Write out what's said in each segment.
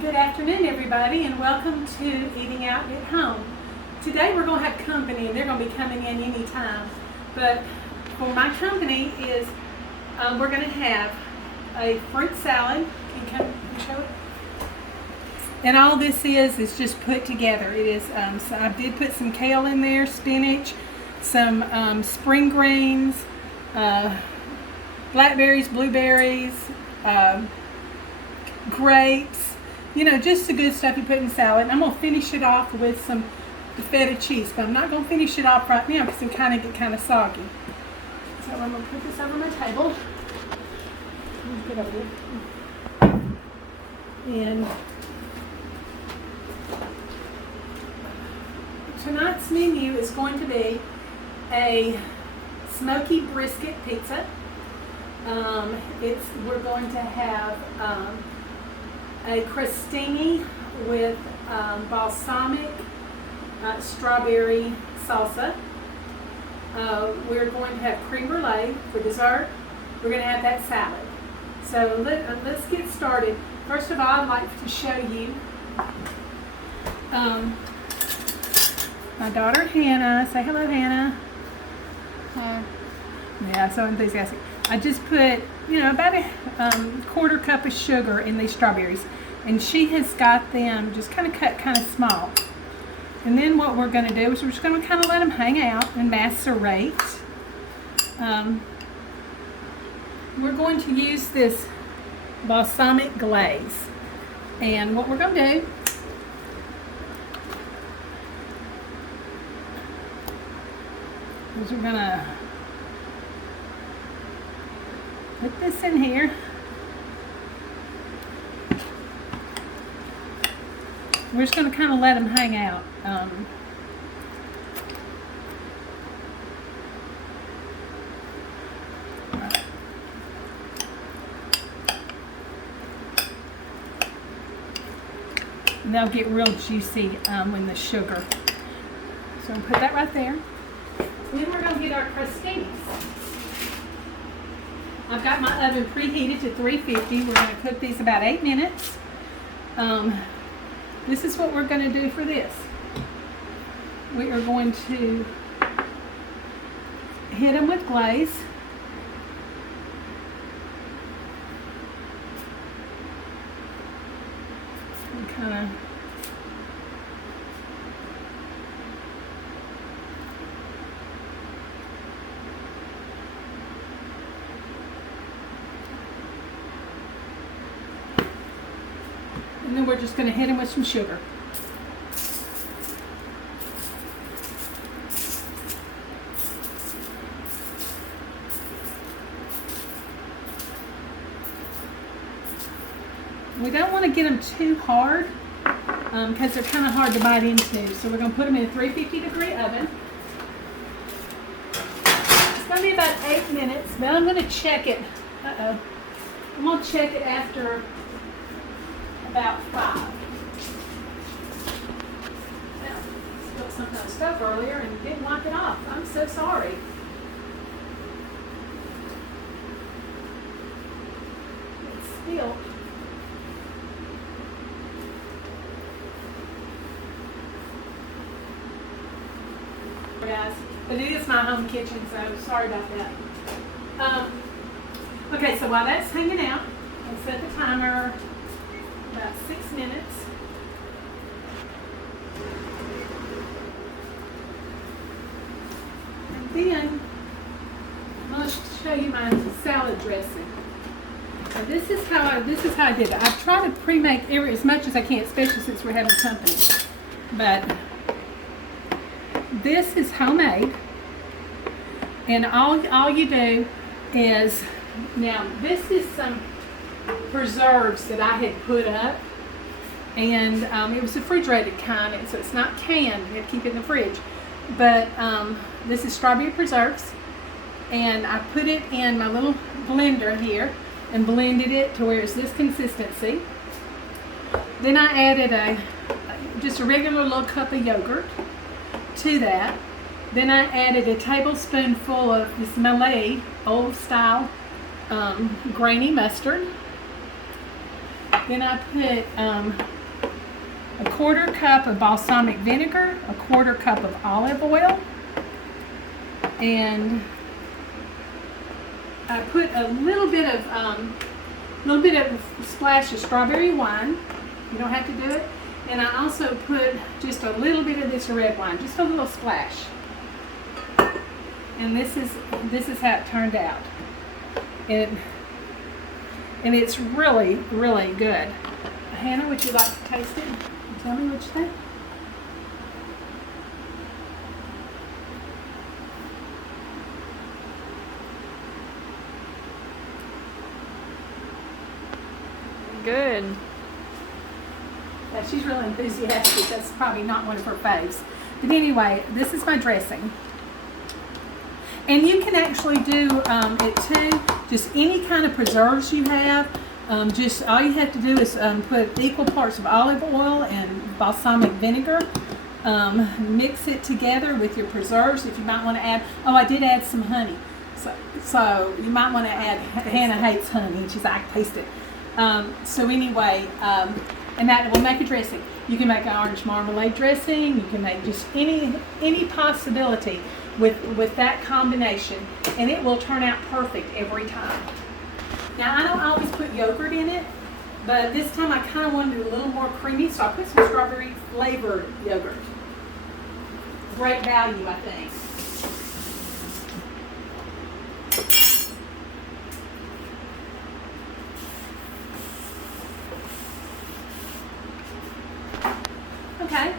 Good afternoon, everybody, and welcome to Eating Out at Home. Today we're going to have company, and they're going to be coming in any time. But for my company is we're going to have a fruit salad. Can you come and show it? And all this is just put together. It is. So I did put some kale in there, spinach, some spring greens, blackberries, blueberries, grapes. You know, just the good stuff you put in salad. And I'm going to finish it off with some feta cheese, but I'm not going to finish it off right now because it'll get kind of soggy. So I'm going to put this over my table. Let's get over here. And tonight's menu is going to be a smoky brisket pizza. We're going to have a crostini with balsamic strawberry salsa. We're going to have creme brulee for dessert. We're going to have that salad. So let's get started. First of all, I'd like to show you my daughter Hannah. Say hello, Hannah. Hi. Yeah, so enthusiastic. I just put, about a quarter cup of sugar in these strawberries. And she has got them just kind of cut kind of small. And then what we're going to do is we're just going to kind of let them hang out and macerate. We're going to use this balsamic glaze. And what we're going to do is we're going to put this in here. We're just going to kind of let them hang out. And they'll get real juicy when the sugar. So I'm going to put that right there. Then we're going to get our crostinis. I've got my oven preheated to 350. We're going to cook these about 8 minutes. This is what we're going to do for this. We are going to hit them with glaze. And kind of and then we're just going to hit them with some sugar. We don't want to get them too hard because they're kind of hard to bite into. So we're going to put them in a 350-degree oven. It's going to be about 8 minutes, but I'm going to check it. I'm going to check it after about 5. Now, I spilled something on the stove earlier and didn't wipe it off. I'm so sorry. It's spilled. Guys, but it is my home kitchen, so sorry about that. Okay, so while that's hanging out, I'll set the timer about 6 minutes. And then I'm going to show you my salad dressing. So this is how I did it. I try to pre-make as much as I can, especially since we're having company. But this is homemade, and all you do is, now this is some preserves that I had put up, and it was a refrigerated kind, so it's not canned. You have to keep it in the fridge. But this is strawberry preserves, and I put it in my little blender here and blended it to where it's this consistency. Then I added just a regular little cup of yogurt to that. Then I added a tablespoonful of this Malay old style grainy mustard. Then I put a quarter cup of balsamic vinegar, a quarter cup of olive oil, and I put a little bit of splash of strawberry wine. You don't have to do it. And I also put just a little bit of this red wine, just a little splash. And this is how it turned out. And it's really, really good. Hannah, would you like to taste it? Tell me what you think. Good. Yeah, she's really enthusiastic. That's probably not one of her faves. But anyway, this is my dressing. And you can actually do it too, just any kind of preserves you have. Just all you have to do is put equal parts of olive oil and balsamic vinegar. Mix it together with your preserves. If you might want to add, I did add some honey. So you might want to add, Hannah hates honey. She's like, taste it. So anyway, and that will make a dressing. You can make an orange marmalade dressing. You can make just any possibility with that combination, and it will turn out perfect every time. Now I don't always put yogurt in it, but this time I kind of wanted it a little more creamy, so I put some strawberry flavored yogurt. Great value, I think. Okay,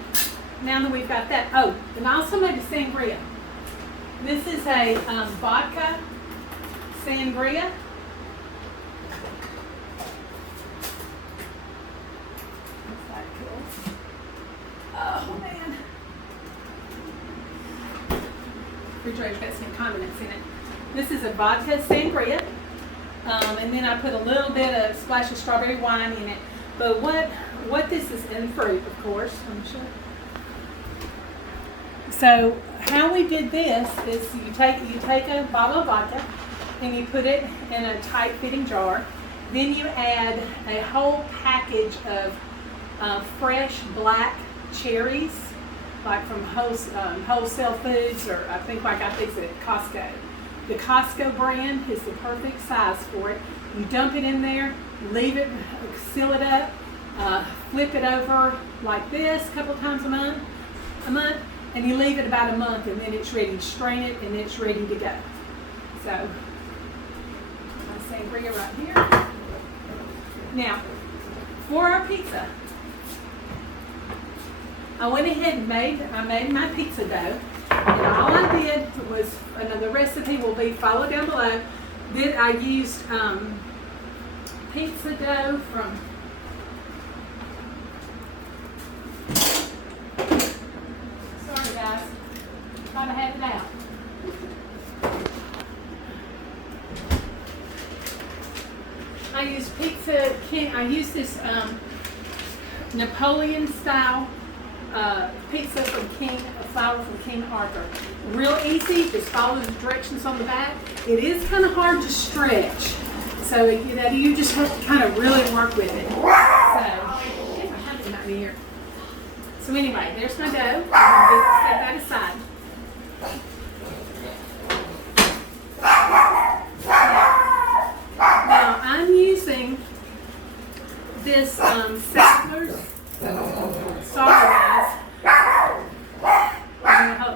now that we've got that, and I also made a sangria. This is a vodka sangria. Oh man. Refrigerator's got some condiments in it. This is a vodka sangria. And then I put a little bit of splash of strawberry wine in it. But what this is, in fruit, of course, I'm sure. So how we did this is you take a bottle of vodka and you put it in a tight fitting jar. Then you add a whole package of fresh black cherries, like from Wholesale Foods, or I think I got these at Costco. The Costco brand is the perfect size for it. You dump it in there, leave it, seal it up, flip it over like this a couple times a month, and you leave it about a month, and then it's ready. You strain it, and it's ready to go. So, my sangria right here. Now, for our pizza, I went ahead and made my pizza dough, and all I did was, the recipe will be followed down below. Then I used pizza dough from trying to have it out. I use this Napoleon style pizza from flour from King Arthur. Real easy, just follow the directions on the back. It is kind of hard to stretch, so you just have to kind of really work with it. So anyway, there's my dough. I'm going to set that aside. Now I'm using this Sadler's. Sorry guys.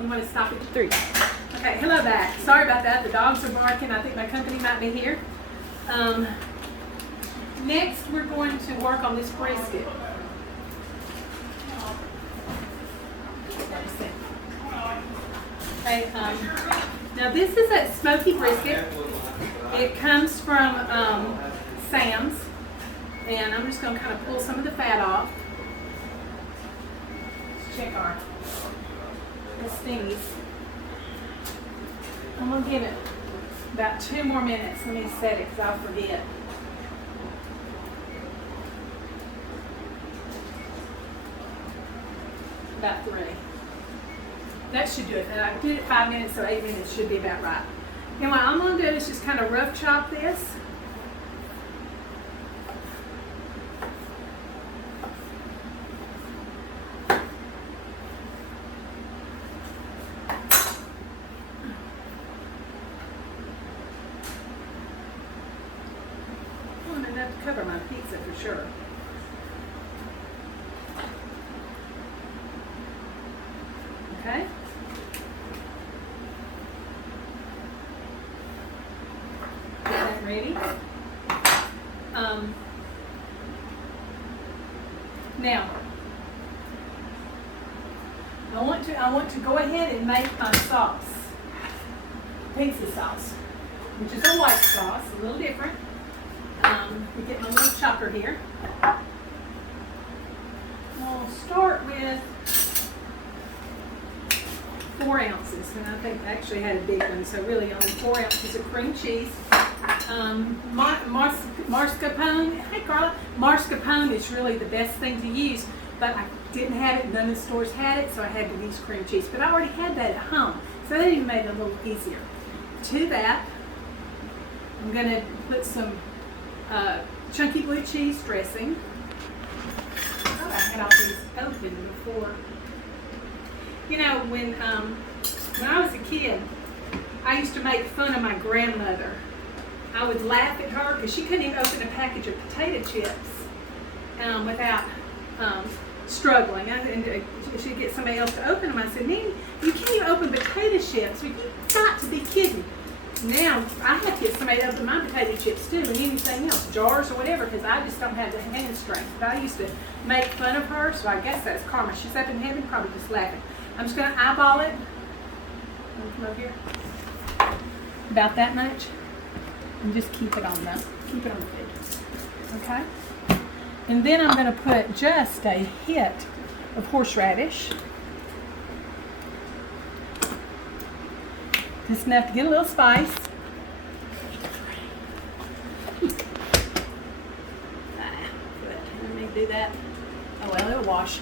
You want to stop at 3. Okay, hello back. Sorry about that. The dogs are barking. I think my company might be here. Next, we're going to work on this brisket. Okay, now this is a smoky brisket. It comes from Sam's, and I'm just going to kind of pull some of the fat off. Let's check our stingies. I'm going to give it about 2 more minutes. Let me set it because I'll forget. About 3. That should do it. I did it 5 minutes, so 8 minutes should be about right. And what I'm going to do is just kind of rough chop this. sure. Okay. Get that ready. Now, I want to go ahead and make my sauce, pizza sauce, which is a white sauce, a little different. We get my little chopper here. We'll start with 4 ounces, and I think I actually had a big one, so really only 4 ounces of cream cheese. Mascarpone, hey Carla, mascarpone is really the best thing to use, but I didn't have it, none of the stores had it, so I had to use cream cheese. But I already had that at home, so that even made it a little easier. To that, I'm going to put some chunky blue cheese dressing. I thought I had all these open before. You know, when I was a kid, I used to make fun of my grandmother. I would laugh at her because she couldn't even open a package of potato chips without struggling. And she'd get somebody else to open them. I said, "Nene, you can't even open potato chips. You've got to be kidding." Now, I have to get somebody to open my potato chips too, and anything else, jars or whatever, because I just don't have the hand strength. But I used to make fun of her, so I guess that's karma. She's up in heaven, probably just laughing. I'm just going to eyeball it. Come over here. About that much. And just keep it on the food. Okay? And then I'm going to put just a hit of horseradish. Just enough to get a little spice. Let me do that. Oh well, it'll wash.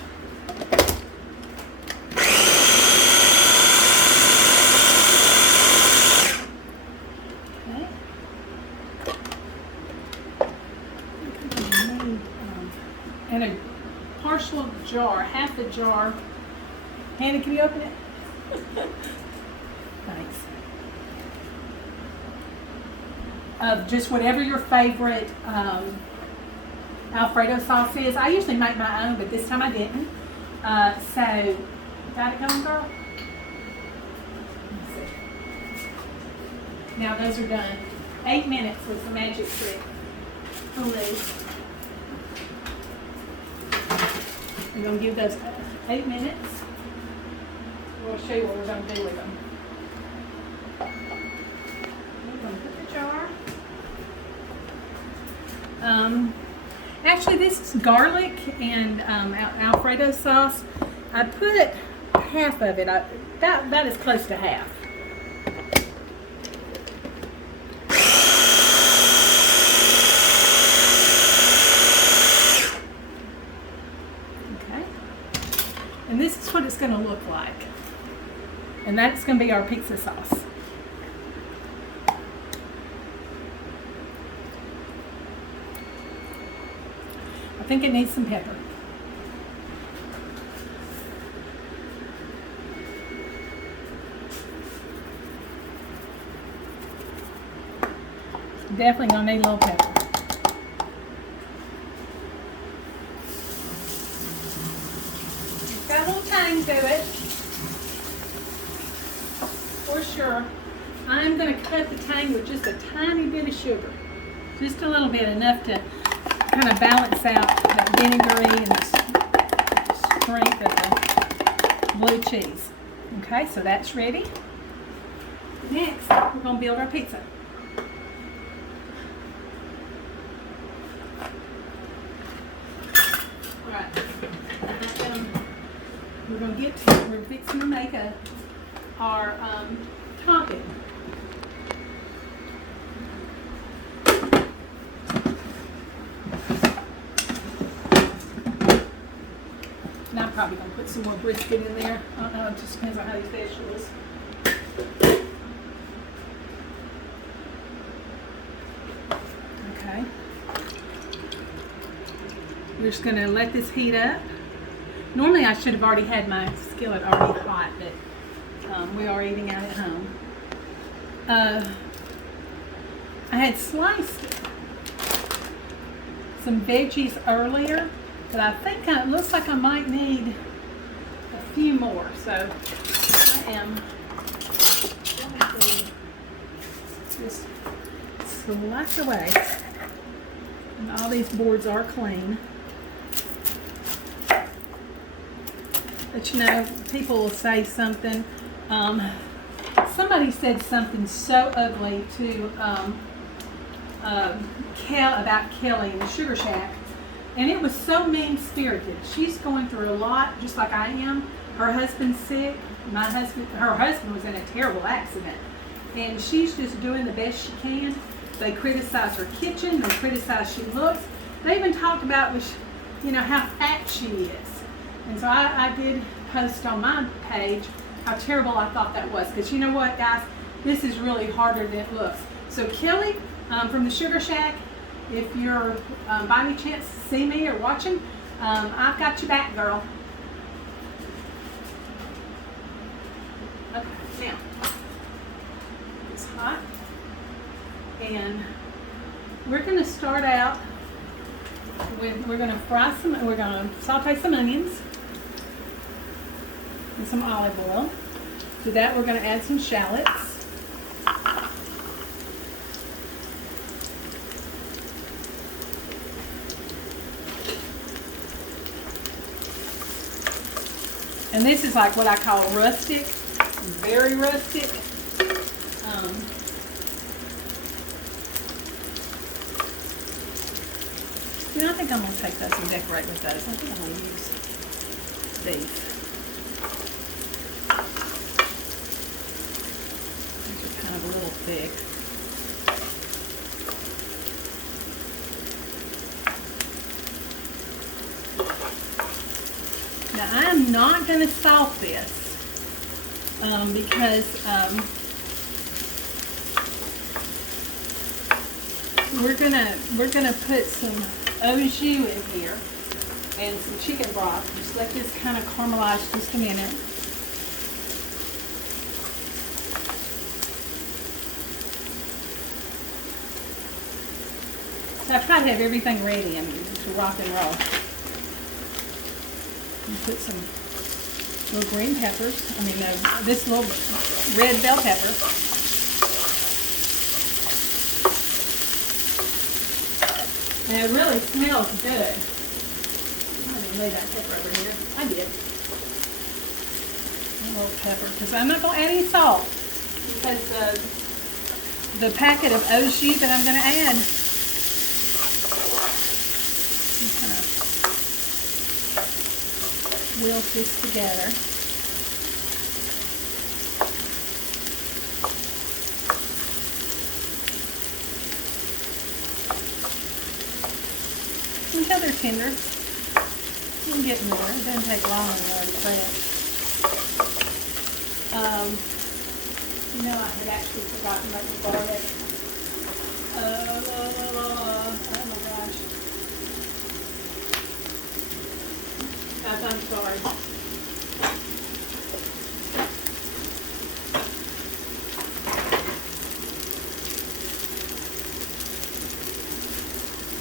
Okay. And a partial jar, half the jar. Hannah, can you open it? Thanks. Of just whatever your favorite Alfredo sauce is. I usually make my own, but this time I didn't. So, got it going, girl? Let's see. Now those are done. 8 minutes was the magic trick on these. I'm going to give those 8 minutes. We'll show you what we're going to do with them. We're going to put the jar. Actually, this is garlic and Alfredo sauce. I put half of it, about as close to half. Okay. And this is what it's going to look like. And that's going to be our pizza sauce. I think it needs some pepper. Definitely going to need a little pepper. It's got a little tang to it. For sure. I'm going to cut the tang with just a tiny bit of sugar. Just a little bit, enough to kind of balance out that vinegary and the strength of the blue cheese. Okay, so that's ready. Next, we're going to build our pizza. All right, we're fixing to make our topping. And I'm probably going to put some more brisket in there. I don't know, it just depends on how these vegetables. Okay. We're just going to let this heat up. Normally I should have already had my skillet already hot, but we are eating out at home. I had sliced some veggies earlier, but I think it looks like I might need a few more. So I am going to just select away. And all these boards are clean. But you know, people will say something. Somebody said something so ugly to about Kelly in the Sugar Shack, and it was so mean-spirited. She's going through a lot, just like I am. Her husband's sick. Her husband was in a terrible accident, and she's just doing the best she can. They criticize her kitchen. They criticize she looks. They even talked about, you know, how fat she is. And so I did post on my page how terrible I thought that was. Because you know what, guys? This is really harder than it looks. So Kelly from the Sugar Shack, if you're by any chance see me or watching, I've got your back, girl. Okay, now it's hot, and we're going to start out with, we're going to saute some onions and some olive oil. To that we're going to add some shallots. And this is like what I call rustic, very rustic. You know, I think I'm going to take those and decorate with those. I think I'm going to use these. These are kind of a little thick. Now I am not going to salt this because we're gonna put some au jus in here and some chicken broth. Just let this kind of caramelize just a minute. So I try to have everything ready and to rock and roll. And put some little green peppers. This little red bell pepper. And it really smells good. I'm going to lay that pepper over here. I did. A little pepper, because I'm not going to add any salt. Because the packet of au jus that I'm going to add, I'm kind of wilt this together. Until they're tender. You can get more. It doesn't take long to let it prep. You know, I had actually forgotten about the garlic. Oh my gosh. Guys, I'm sorry.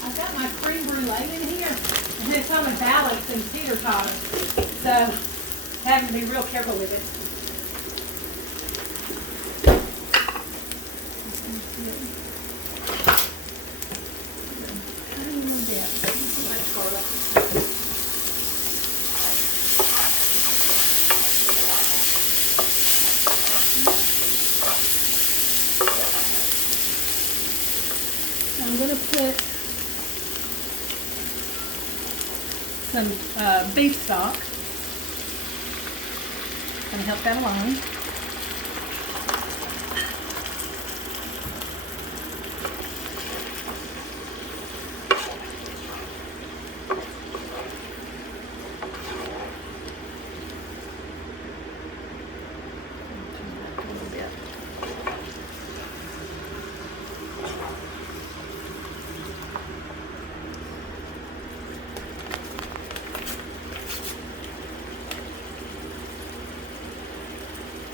I've got my cream brulee in here, and it's on a balance and teeter-totter, so having to be real careful with it. I'm going to put some beef stock. Going to help that along.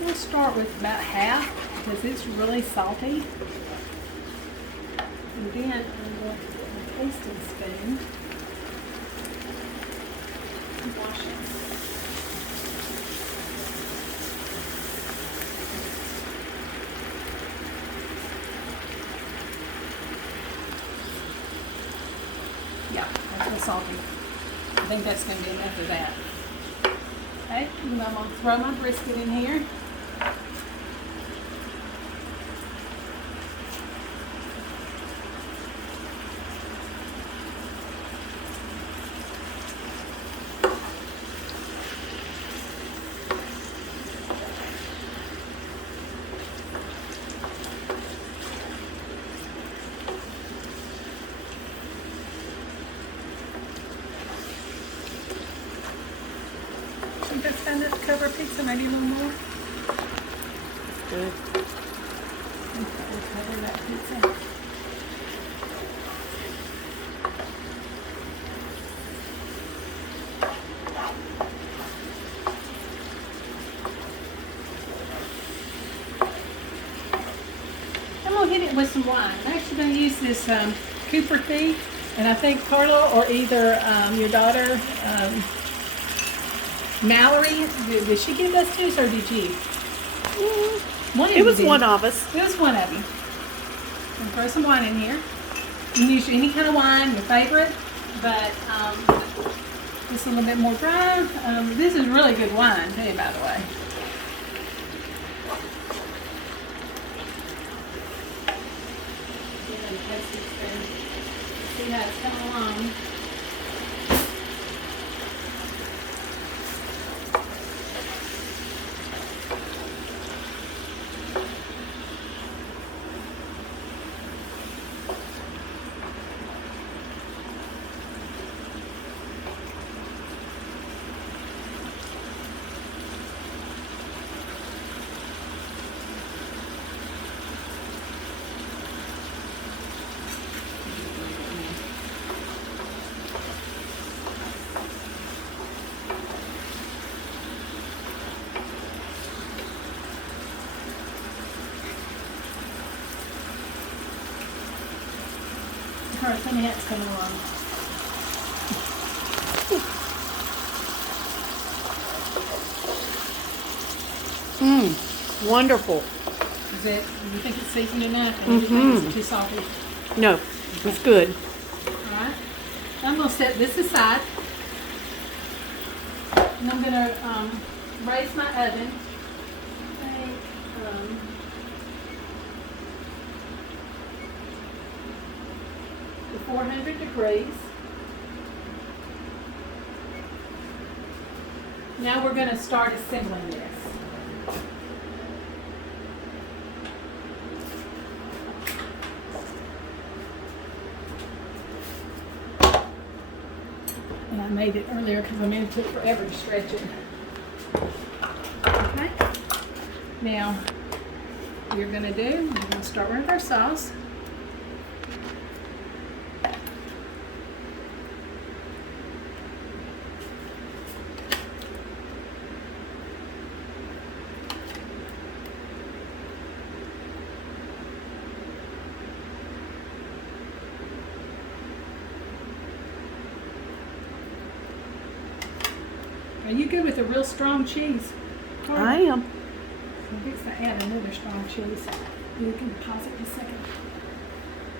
We'll start with about half because it's really salty. And then I'm going to tasting spoon. Wash it. Yeah, that's the salty. I think that's going to be enough of that. Okay, and I'm going to throw my brisket in here. I think that's enough to cover a pizza, maybe a little more. Good. I think that will cover that pizza. I'm gonna hit it with some wine. I'm actually gonna use this Cooper Thief, and I think Carla or either your daughter Mallory, did she give us to us or did you? One of It you was did. one of us. It was one of you. And throw some wine in here. You can use any kind of wine, your favorite, but just a little bit more dry. This is really good wine too, by the way. See how it's coming along. All right, tell me how it's coming along. Wonderful. Is it? Do you think it's seasoned enough? And do you think it's too salty? No, it's good. All right. I'm gonna set this aside, and I'm gonna raise my oven. I think, to 400 degrees. Now we're gonna start assembling this. And I made it earlier because I mean it took forever to stretch it. Okay. Now, what you're gonna do, we're gonna start with our sauce. Are you good with a real strong cheese? I am. I'm fixing to add another strong cheese. You can pause it for a second.